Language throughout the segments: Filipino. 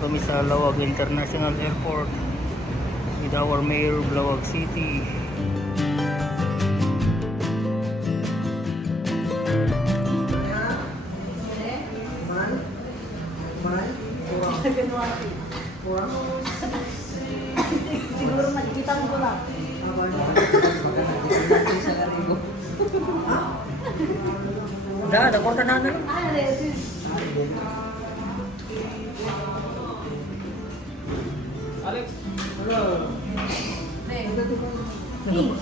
kami sa Lawag International Airport with our Mayor of Lawag City. Siguro nakikita mo lang. Ada kota na ano? Alex, hello.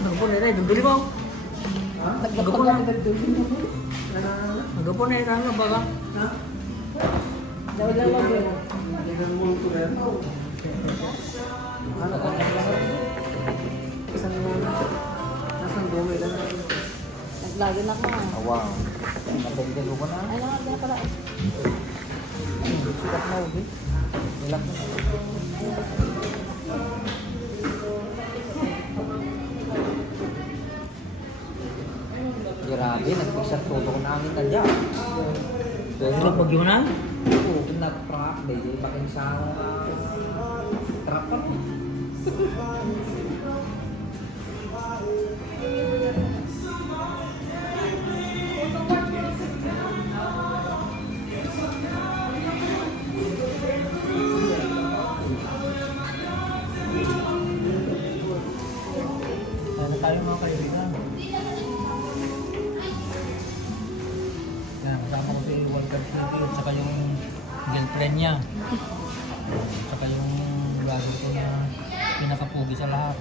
Nagpon na rin, duli mo. Nagpapag kami nagduli mo. Nagpon na rin, ano ba ba? Dawag lang wag yun. Naglagay na ka. Wow. Napagdalo ko na. Ay, nakagay na pala. Sikat na ubi. Nilak na. Grabe, nagpisa todo ko namin na dyan. Ano pag yun na? Oo, nag-truck. Dahil baking sa truck pa rin. Ano tayo mga kaibigan? Yan, kasama ko si Walter City at saka yung girlfriend niya. At saka yung vlogger ko na pinakapugi sa lahat.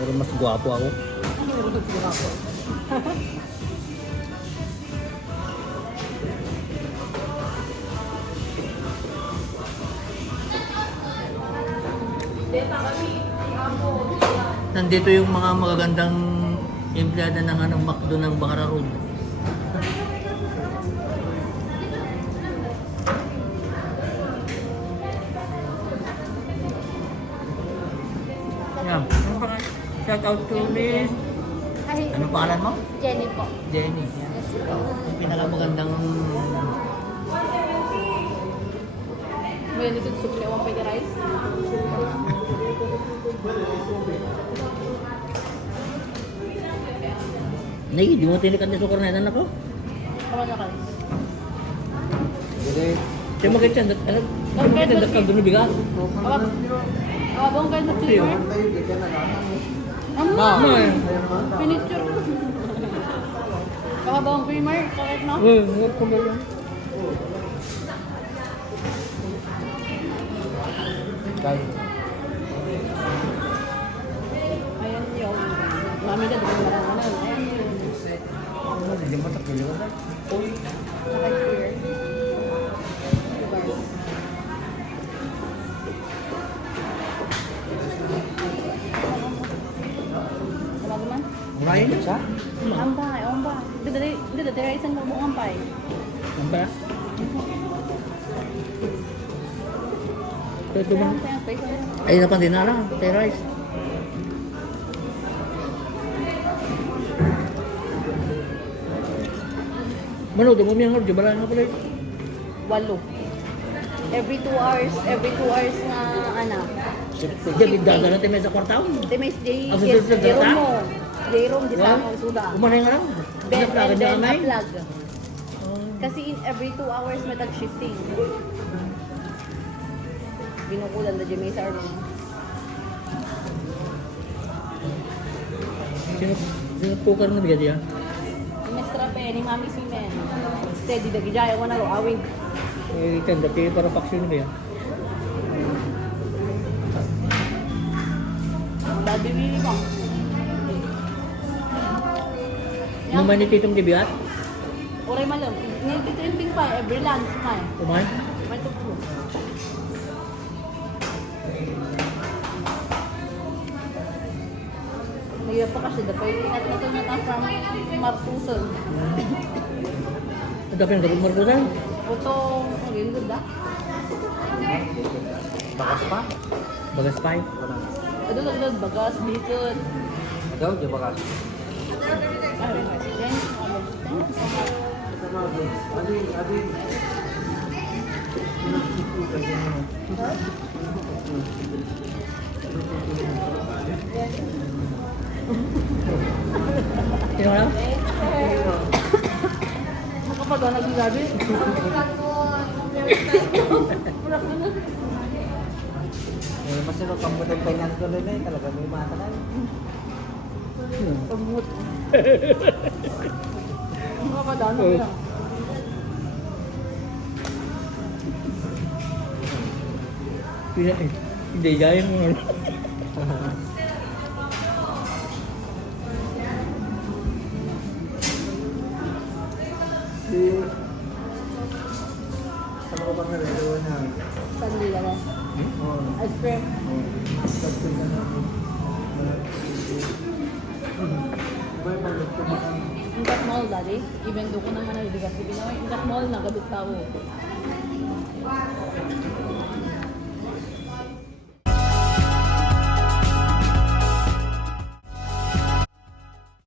Pero mas gwapo ako. Ano yung rudog siguro ako? Nandito yung mga magagandang empleyada ng McDo ng Bahara Road. Yan. Ano pa? Shout out to Miss. Ano pangalan mo? Jenny po. Jenny. Yan. Yes po. Yung pinakamagandang May nito sukli ako pwede rice. Nay, di mo tinikan ni sukar na yan ako? Kawan na kayo. Siya magkachan, ano? Magkachan, ka doon bigat. Abang kayo na Siyo. flavor. Ma. Finisher. Kahabang creamer, correct no? Huwag ko ba yan? Guys. Ayan yung mami na doon na lang ano. Hindi mo takili ko ba? Saka here. Wala naman. Kumain na siya? Ampay, ampay. Hindi dati isang bubong ampay. Ano ba? Ito ba? Ay, napan din na lang. Tay rice. Mano, di mo miyang harap. Jabala nga pala. 8. Every 2 hours nga ana. Jadi dadala natin may sa kwartaon. Di may Ah, sa J-room mo. J-room di sa mo suda. Umanay nga lang. Bed Plaga and niya then kamay. a plug. Kasi in every 2 hours may tag-shifting. Binukulan na Jimmy sa room. Sino tukar na bigyan niya? Yung extra pe, ni Mami Simen. Steady na gijaya ko na lo, awing. Eh, ikan, dati para paksyon na yan. Dati bili mo. Naman ni Titong Dibiat? Uray malam. Nilipito yung ping pa, every lunch pa. Kumain? May tukpo. Nagyan pa kasi dapat inat na ito na from Martuson. Ang dapin kapag markusan? Putong, ang ganda da. Bakas pa? Bagas pa eh. Ano lang bagas, bacon. Ikaw, di bakas. Ay, Sino lang? Kapag ano nagsasabi? Masih lo kamu dan pengen ko na talaga may mata na. Pagmut. Makakadano lang. Hindi, gaya mo. Si ano ko bang nalalawa na? Sandi ka na. Oh. Ice cream. Tapos na namin. Boy, pagod ko ba? Ingkat mall, daddy. Even do ko naman na ibigas. Ibinaway, ingkat mall na gabit tao.